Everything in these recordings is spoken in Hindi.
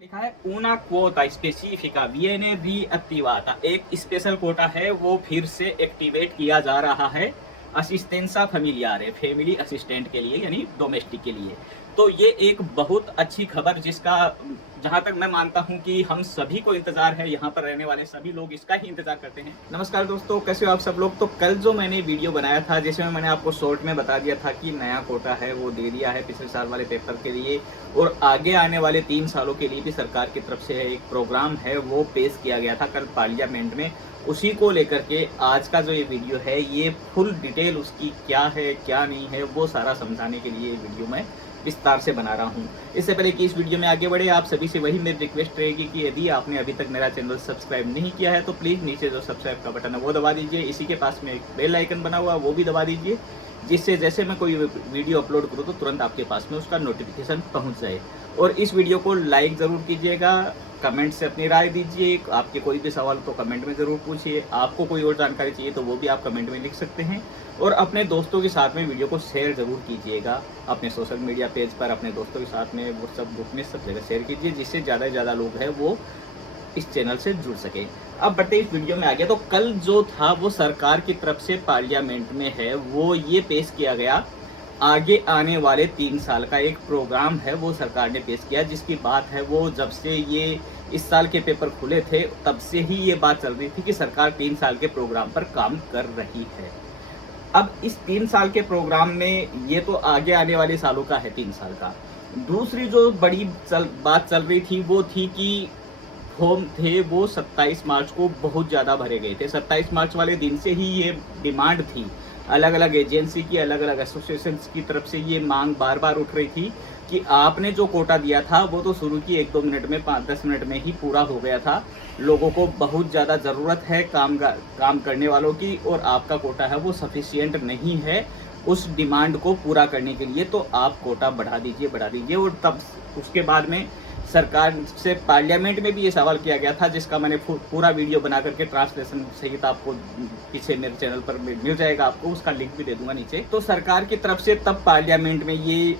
लिखा है una quota specifica viene riattivata। एक स्पेशल कोटा है वो फिर से एक्टिवेट किया जा रहा है असिस्टेंसा फैमिलियारे, फैमिली असिस्टेंट के लिए यानी डोमेस्टिक के लिए। तो ये एक बहुत अच्छी खबर जिसका जहां तक मैं मानता हूं कि हम सभी को इंतजार है, यहाँ पर रहने वाले सभी लोग इसका ही इंतजार करते हैं। नमस्कार दोस्तों, कैसे हो आप सब लोग। तो कल जो मैंने वीडियो बनाया था जिसमें मैंने आपको शॉर्ट में बता दिया था कि नया कोटा है वो दे दिया है पिछले साल वाले पेपर के लिए, और आगे आने वाले 3 सालों के लिए भी सरकार की तरफ से एक प्रोग्राम है वो पेश किया गया था कल पार्लियामेंट में। उसी को लेकर के आज का जो ये वीडियो है ये फुल डिटेल उसकी क्या है क्या नहीं है वो सारा समझाने के लिए ये वीडियो मैं विस्तार से बना रहा हूँ। इससे पहले कि इस वीडियो में आगे बढ़े, आप सभी से वही मेरी रिक्वेस्ट रहेगी कि यदि आपने अभी तक मेरा चैनल सब्सक्राइब नहीं किया है तो प्लीज़ नीचे जो सब्सक्राइब का बटन है वो दबा दीजिए। इसी के पास में एक बेल आइकन बना हुआ है वो भी दबा दीजिए, जिससे जैसे मैं कोई वीडियो अपलोड करूँ तो तुरंत आपके पास में उसका नोटिफिकेशन पहुँच जाए। और इस वीडियो को लाइक ज़रूर कीजिएगा, कमेंट से अपनी राय दीजिए, आपके कोई भी सवाल तो कमेंट में ज़रूर पूछिए, आपको कोई और जानकारी चाहिए तो वो भी आप कमेंट में लिख सकते हैं। और अपने दोस्तों के साथ में वीडियो को शेयर ज़रूर कीजिएगा, अपने सोशल मीडिया पेज पर, अपने दोस्तों के साथ में, व्हाट्सएप ग्रुप में, सब जगह शेयर कीजिए, जिससे ज़्यादा से ज़्यादा लोग हैं वो इस चैनल से जुड़ सके। अब बढ़ते इस वीडियो में आ गया। तो कल जो था वो सरकार की तरफ से पार्लियामेंट में है वो ये पेश किया गया, आगे आने वाले 3 साल का एक प्रोग्राम है वो सरकार ने पेश किया, जिसकी बात है वो जब से ये इस साल के पेपर खुले थे तब से ही ये बात चल रही थी कि सरकार 3 साल के प्रोग्राम पर काम कर रही है। अब इस 3 साल के प्रोग्राम में ये तो आगे आने वाले सालों का है 3 साल का। दूसरी जो बड़ी बात चल रही थी वो थी कि फॉर्म थे वो 27 मार्च को बहुत ज़्यादा भरे गए थे। 27 मार्च वाले दिन से ही ये डिमांड थी, अलग अलग एजेंसी की, अलग अलग एसोसिएशंस की तरफ से ये मांग बार बार उठ रही थी कि आपने जो कोटा दिया था वो तो शुरू की 1-2 मिनट में, 5-10 मिनट में ही पूरा हो गया था। लोगों को बहुत ज़्यादा ज़रूरत है काम करने वालों की, और आपका कोटा है वो सफिशियंट नहीं है उस डिमांड को पूरा करने के लिए, तो आप कोटा बढ़ा दीजिए। और तब उसके बाद में सरकार से पार्लियामेंट में भी ये सवाल किया गया था, जिसका मैंने पूरा वीडियो बना करके ट्रांसलेशन सहित आपको पीछे मेरे चैनल पर मिल जाएगा, आपको उसका लिंक भी दे दूंगा नीचे। तो सरकार की तरफ से तब पार्लियामेंट में ये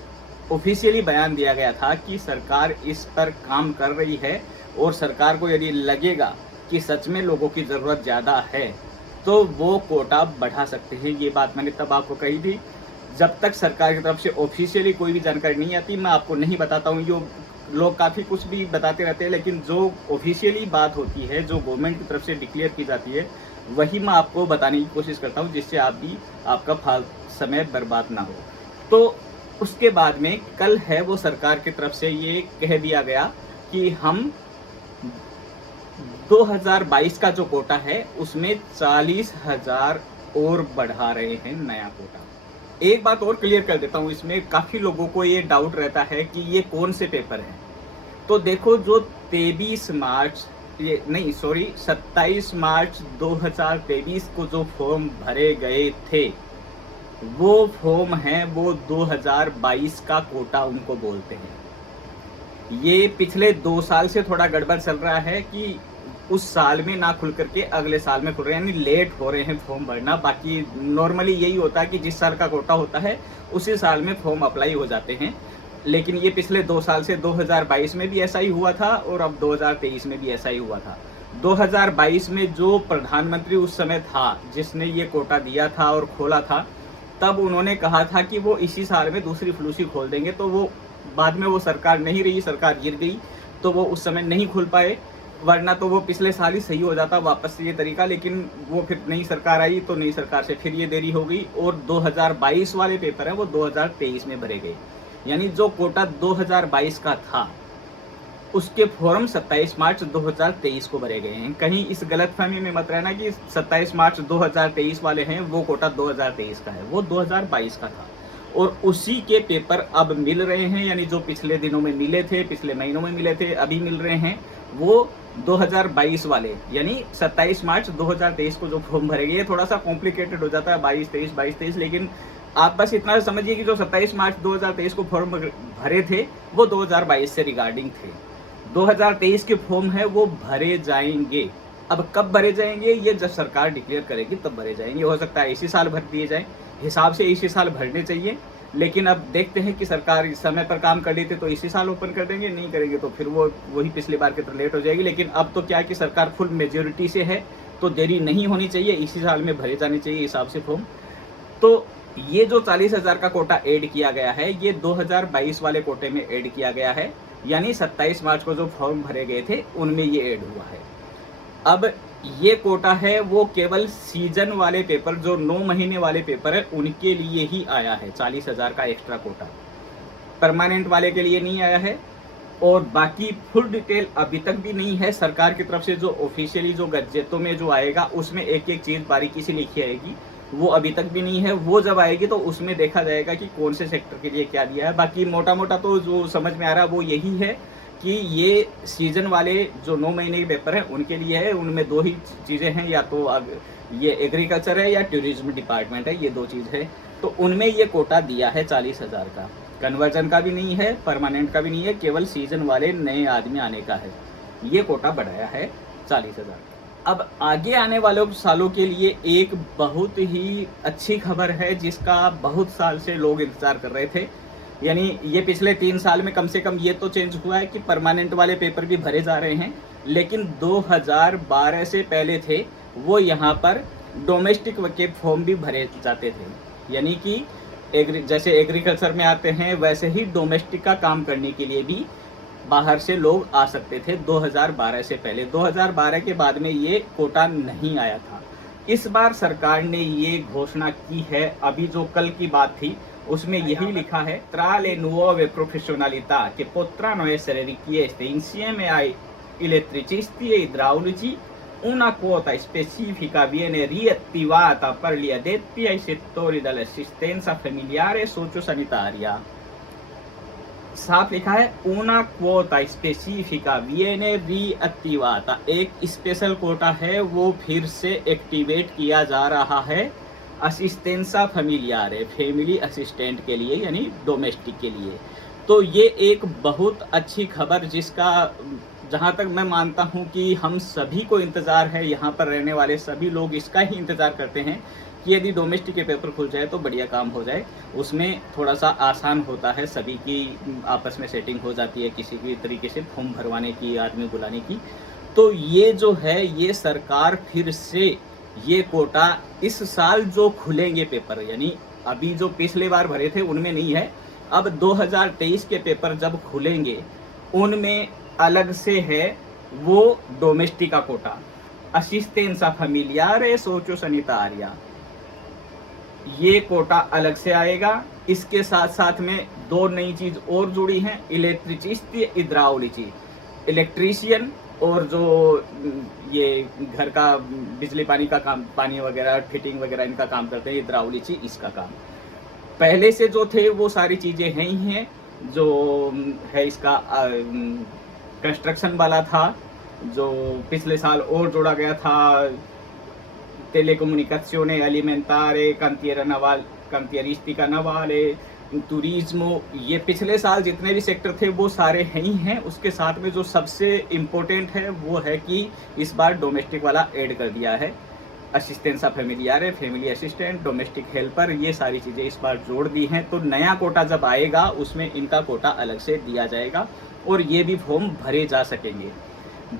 ऑफिशियली बयान दिया गया था कि सरकार इस पर काम कर रही है, और सरकार को यदि लगेगा कि सच में लोगों की ज़रूरत ज़्यादा है तो वो कोटा बढ़ा सकते हैं। ये बात मैंने तब आपको कही थी। जब तक सरकार की तरफ से ऑफिशियली कोई भी जानकारी नहीं आती मैं आपको नहीं बताता हूँ। जो लोग काफ़ी कुछ भी बताते रहते हैं, लेकिन जो ऑफिशियली बात होती है, जो गवर्नमेंट की तरफ से डिक्लेयर की जाती है, वही मैं आपको बताने की कोशिश करता हूँ, जिससे आपका समय बर्बाद ना हो। तो उसके बाद में कल है वो सरकार की तरफ से ये कह दिया गया कि हम 2022 का जो कोटा है उसमें 40,000 और बढ़ा रहे हैं, नया कोटा। एक बात और क्लियर कर देता हूँ, इसमें काफ़ी लोगों को ये डाउट रहता है कि ये कौन से पेपर हैं। तो देखो, जो 27 मार्च 2023 को जो फॉर्म भरे गए थे वो फॉर्म है वो 2022 का कोटा उनको बोलते हैं। ये पिछले 2 साल से थोड़ा गड़बड़ चल रहा है कि उस साल में ना खुल करके अगले साल में खुल रहे हैं, यानी लेट हो रहे हैं फॉर्म भरना। बाकी नॉर्मली यही होता है कि जिस साल का कोटा होता है उसी साल में फॉर्म अप्लाई हो जाते हैं, लेकिन ये पिछले 2 साल से 2022 में भी ऐसा ही हुआ था और अब 2023 में भी ऐसा ही हुआ था। 2022 में जो प्रधानमंत्री उस समय था जिसने ये कोटा दिया था और खोला था, तब उन्होंने कहा था कि वो इसी साल में दूसरी फ्लूसी खोल देंगे। तो वो बाद में वो सरकार नहीं रही, सरकार गिर गई, तो वो उस समय नहीं खुल पाए, वरना तो वो पिछले साल ही सही हो जाता वापस से ये तरीका। लेकिन वो फिर नई सरकार आई तो नई सरकार से फिर ये देरी हो गई, और 2022 वाले पेपर हैं वो 2023 में भरे गए। यानी जो कोटा 2022 का था उसके फॉर्म 27 मार्च 2023 को भरे गए हैं। कहीं इस गलतफहमी में मत रहना कि 27 मार्च 2023 वाले हैं वो कोटा 2023 का है, वो 2022 का था। और उसी के पेपर अब मिल रहे हैं, यानी जो पिछले दिनों में मिले थे, पिछले महीनों में मिले थे, अभी मिल रहे हैं वो 2022 वाले, यानी 27 मार्च 2023 को जो फॉर्म भरे गए। थोड़ा सा कॉम्प्लिकेटेड हो जाता है 22-23, लेकिन आप बस इतना समझिए कि जो 27 मार्च 2023 को फॉर्म भरे थे वो 2022 से रिगार्डिंग थे। 2023 के फॉर्म है वो भरे जाएंगे। अब कब भरे जाएंगे ये जब सरकार डिक्लेयर करेगी तब भरे जाएंगे। हो सकता है इसी साल भर दिए जाए, हिसाब से इसी साल भरने चाहिए, लेकिन अब देखते हैं कि सरकार इस समय पर काम कर लेते तो इसी साल ओपन कर देंगे, नहीं करेंगे तो फिर वो वही पिछली बार की तरह लेट हो जाएगी। लेकिन अब तो क्या है कि सरकार फुल मेजोरिटी से है, तो देरी नहीं होनी चाहिए, इसी साल में भरे जाने चाहिए हिसाब से फॉर्म। तो ये जो 40,000 का कोटा ऐड किया गया है, ये 2022 वाले कोटे में ऐड किया गया है, यानी 27 मार्च को जो फॉर्म भरे गए थे उनमें ये ऐड हुआ है। अब ये कोटा है वो केवल सीजन वाले पेपर, जो 9 महीने वाले पेपर है उनके लिए ही आया है 40,000 का एक्स्ट्रा कोटा, परमानेंट वाले के लिए नहीं आया है। और बाकी फुल डिटेल अभी तक भी नहीं है सरकार की तरफ से, जो ऑफिशियली जो गज्जेटों में जो आएगा उसमें एक एक चीज़ बारीकी से लिखी आएगी, वो अभी तक भी नहीं है। वो जब आएगी तो उसमें देखा जाएगा कि कौन से सेक्टर के लिए क्या दिया है। बाकी मोटा मोटा तो जो समझ में आ रहा है वो यही है कि ये सीजन वाले जो 9 महीने के पेपर हैं उनके लिए है। उनमें 2 ही चीज़ें हैं, या तो ये एग्रीकल्चर है या टूरिज्म डिपार्टमेंट है, ये 2 चीज़ है। तो उनमें ये कोटा दिया है 40,000 का, कन्वर्जन का भी नहीं है, परमानेंट का भी नहीं है, केवल सीजन वाले नए आदमी आने का है। ये कोटा बढ़ाया है 40,000। अब आगे आने वाले सालों के लिए एक बहुत ही अच्छी खबर है, जिसका बहुत साल से लोग इंतज़ार कर रहे थे। यानी ये पिछले 3 साल में कम से कम ये तो चेंज हुआ है कि परमानेंट वाले पेपर भी भरे जा रहे हैं, लेकिन 2012 से पहले थे वो यहाँ पर डोमेस्टिक के फॉर्म भी भरे जाते थे। यानी कि जैसे एग्रीकल्चर में आते हैं वैसे ही डोमेस्टिक का काम करने के लिए भी बाहर से लोग आ सकते थे 2012 से पहले। 2012 के बाद में ये कोटा नहीं आया था। इस बार सरकार ने ये घोषणा की है। अभी जो कल की बात थी उसमें यही लिखा है, tra le nuove professionalità che potranno essere richieste insieme ai elettricisti e idraulici, una quota specifica viene riattivata per gli addetti ai settori dell'assistenza familiare e sociosanitaria। साफ लिखा है, una quota specifica viene riattivata, एक स्पेशल कोटा है वो फिर से एक्टिवेट किया जा रहा है असिस्टेंसा फैमिलियारे, फैमिली असिस्टेंट के लिए, यानी डोमेस्टिक के लिए। तो ये एक बहुत अच्छी खबर, जिसका जहाँ तक मैं मानता हूँ कि हम सभी को इंतज़ार है, यहाँ पर रहने वाले सभी लोग इसका ही इंतज़ार करते हैं कि यदि डोमेस्टिक के पेपर खुल जाए तो बढ़िया काम हो जाए। उसमें थोड़ा सा आसान होता है, सभी की आपस में सेटिंग हो जाती है, किसी भी तरीके से फॉर्म भरवाने की, आदमी बुलाने की। तो ये जो है, ये सरकार फिर से ये कोटा इस साल जो खुलेंगे पेपर, यानी अभी जो पिछले बार भरे थे उनमें नहीं है, अब 2023 के पेपर जब खुलेंगे उनमें अलग से है वो डोमेस्टिक का कोटा, असिस्टेंसा फैमिलियारे सोशियोसैनिटारिया, ये कोटा अलग से आएगा। इसके साथ साथ में 2 नई चीज़ और जुड़ी हैं, इलेक्ट्रिसिटी इद्राउलिची, इलेक्ट्रीशियन और जो ये घर का बिजली पानी का काम, पानी वगैरह फिटिंग वगैरह इनका काम करते हैं, इद्राउलिची इसका काम। पहले से जो थे वो सारी चीज़ें हैं ही हैं, जो है इसका कंस्ट्रक्शन वाला था, जो पिछले साल और जोड़ा गया था, telecomunicazione alimentare, cantieristica navale, Turismo, ये पिछले साल जितने भी सेक्टर थे वो सारे हैं ही हैं। उसके साथ में जो सबसे इम्पोर्टेंट है वो है कि इस बार डोमेस्टिक वाला ऐड कर दिया है, असिस्टेंसा फैमिलियारे, फैमिली असिस्टेंट, डोमेस्टिक हेल्पर, ये सारी चीज़ें इस बार जोड़ दी हैं। तो नया कोटा जब आएगा उसमें इनका कोटा अलग से दिया जाएगा और ये भी फॉर्म भरे जा सकेंगे।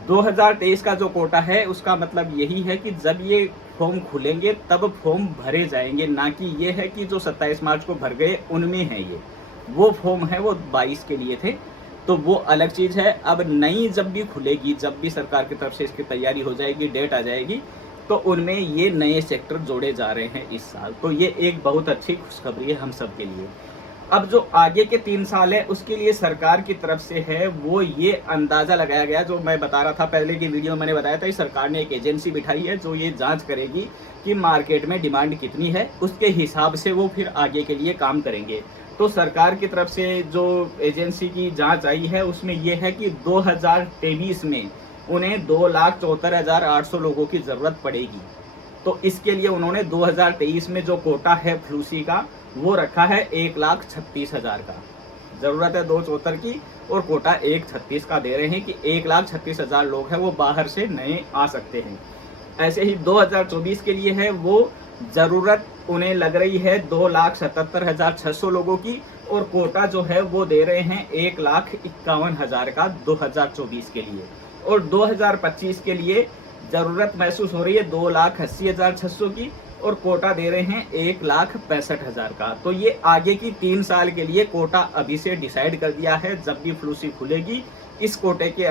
2023 का जो कोटा है उसका मतलब यही है कि जब ये फॉर्म खुलेंगे तब फॉर्म भरे जाएंगे, ना कि ये है कि जो 27 मार्च को भर गए उनमें है ये, वो फॉर्म है वो 22 के लिए थे, तो वो अलग चीज़ है। अब नई जब भी खुलेगी, जब भी सरकार की तरफ से इसकी तैयारी हो जाएगी, डेट आ जाएगी, तो उनमें ये नए सेक्टर जोड़े जा रहे हैं इस साल। तो ये एक बहुत अच्छी खुशखबरी है हम सब के लिए। अब जो आगे के 3 साल है उसके लिए सरकार की तरफ से है वो ये अंदाज़ा लगाया गया, जो मैं बता रहा था पहले की वीडियो में मैंने बताया था कि सरकार ने एक एजेंसी बिठाई है जो ये जांच करेगी कि मार्केट में डिमांड कितनी है, उसके हिसाब से वो फिर आगे के लिए काम करेंगे। तो सरकार की तरफ से जो एजेंसी की जांच आई है उसमें ये है कि 2023 में उन्हें 2,74,800 लोगों की ज़रूरत पड़ेगी। तो इसके लिए उन्होंने 2023 में जो कोटा है फ्लूसी का वो रखा है 1,36,000 का। ज़रूरत है 2,74 की और कोटा 1,36 का दे रहे हैं कि 1,36,000 लोग हैं वो बाहर से नए आ सकते हैं। ऐसे ही 2024 के लिए है वो ज़रूरत उन्हें लग रही है 2,77,600 लोगों की, और कोटा जो है वो दे रहे हैं 1,51,000 का 2024 के लिए, और 2025 के लिए जरूरत महसूस हो रही है 2,80,600 की, और कोटा दे रहे हैं 1,65,000 का। तो ये आगे की 3 साल के लिए कोटा अभी से डिसाइड कर दिया है। जब भी फ्लूसी खुलेगी इस कोटे के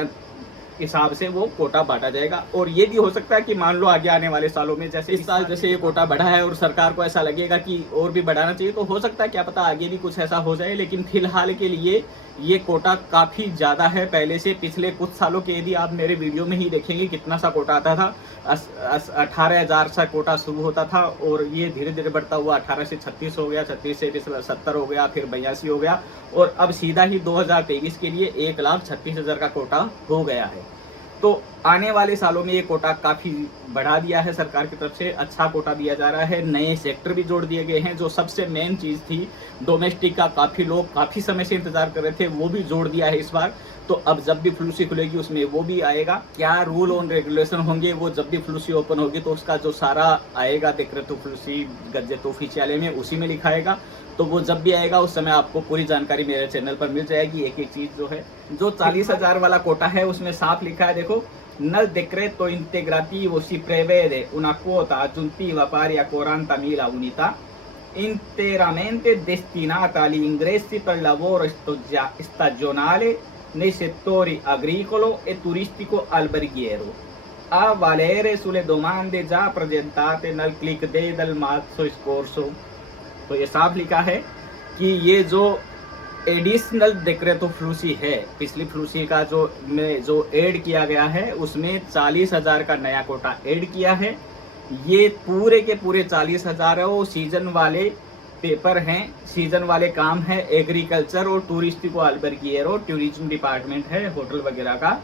हिसाब से वो कोटा बांटा जाएगा। और ये भी हो सकता है कि मान लो आगे आने वाले सालों में, जैसे इस साल जैसे ये कोटा बढ़ा है और सरकार को ऐसा लगेगा कि और भी बढ़ाना चाहिए, तो हो सकता है क्या पता आगे भी कुछ ऐसा हो जाए। लेकिन फिलहाल के लिए ये कोटा काफ़ी ज़्यादा है पहले से। पिछले कुछ सालों के यदि आप मेरे वीडियो में ही देखेंगे कितना सा कोटा आता था, 18,000 सा कोटा शुरू होता था, और ये धीरे धीरे बढ़ता हुआ 18 से 36 हो गया, 36 से 70 हो गया, फिर 82 हो गया, और अब सीधा ही 2023 के लिए 1,36,000 का कोटा हो गया है। तो आने वाले सालों में ये कोटा काफ़ी बढ़ा दिया है सरकार की तरफ से, अच्छा कोटा दिया जा रहा है। नए सेक्टर भी जोड़ दिए गए हैं। जो सबसे मेन चीज़ थी डोमेस्टिक का, काफ़ी लोग काफ़ी समय से इंतजार कर रहे थे, वो भी जोड़ दिया है इस बार। तो अब जब भी फ्लूसी खुलेगी उसमें वो भी आएगा। क्या रूल ऑन रेगुलेशन होंगे वो जब भी फ्लूसी ओपन होगी तो उसका जो सारा आएगा डिक्रेटो फ्लूसी गज़ेट ऑफिशियल में, उसी में लिखाएगा। तो वो जब भी आएगा उस समय आपको पूरी जानकारी मेरे चैनल पर मिल जाएगी। एक एक चीज़ जो है, जो 40,000 वाला कोटा है उसमें साफ लिखा है, देखो, nel decreto integrativo si prevede una quota aggiuntiva pari a 40.000 unità interamente destinata agli ingressi per lavoro stagionale nei settori agricolo e turistico alberghiero, a valere sulle domande già presentate nel click day del marzo scorso। तो ये साफ लिखा है कि ये जो एडिशनल डिक्रेटो फ्लूसी है, पिछली फ्लूसी का जो ऐड किया गया है उसमें 40,000 का नया कोटा ऐड किया है। ये पूरे के पूरे 40,000 है, वो सीजन वाले पेपर हैं, सीजन वाले काम है, एग्रीकल्चर और टूरिस्टिको अल्बर्गिएरो टूरिज्म डिपार्टमेंट है होटल वगैरह का,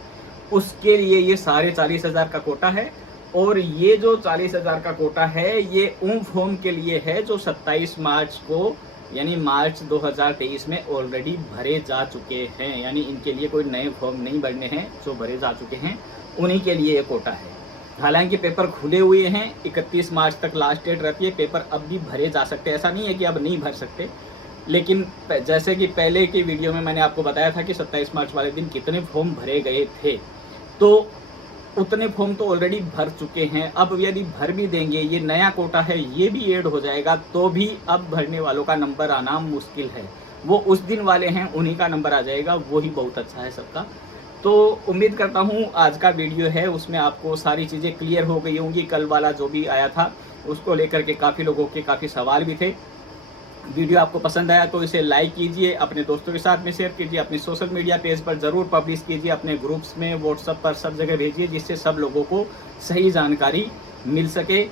उसके लिए ये सारे 40,000 का कोटा है। और ये जो 40,000 का कोटा है ये उन फॉर्म के लिए है जो 27 मार्च को यानी मार्च 2023 में ऑलरेडी भरे जा चुके हैं। यानी इनके लिए कोई नए फॉर्म नहीं भरने हैं, जो भरे जा चुके हैं उन्हीं के लिए ये कोटा है। हालांकि पेपर खुले हुए हैं, 31 मार्च तक लास्ट डेट रहती है, पेपर अब भी भरे जा सकते हैं, ऐसा नहीं है कि अब नहीं भर सकते। लेकिन जैसे कि पहले की वीडियो में मैंने आपको बताया था कि 27 मार्च वाले दिन कितने फॉर्म भरे गए थे, तो उतने फॉर्म तो ऑलरेडी भर चुके हैं। अब यदि भर भी देंगे, ये नया कोटा है ये भी ऐड हो जाएगा, तो भी अब भरने वालों का नंबर आना मुश्किल है। वो उस दिन वाले हैं उन्हीं का नंबर आ जाएगा, वो ही बहुत अच्छा है सबका। तो उम्मीद करता हूँ आज का वीडियो है उसमें आपको सारी चीज़ें क्लियर हो गई होंगी। कल वाला जो भी आया था उसको लेकर के काफ़ी लोगों के काफ़ी सवाल भी थे। वीडियो आपको पसंद आया तो इसे लाइक कीजिए, अपने दोस्तों के साथ में शेयर कीजिए, अपने सोशल मीडिया पेज पर ज़रूर पब्लिश कीजिए, अपने ग्रुप्स में व्हाट्सएप पर सब जगह भेजिए, जिससे सब लोगों को सही जानकारी मिल सके।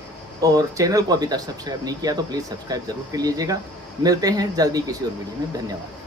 और चैनल को अभी तक सब्सक्राइब नहीं किया तो प्लीज़ सब्सक्राइब जरूर कर लीजिएगा। मिलते हैं जल्दी किसी और वीडियो में। धन्यवाद।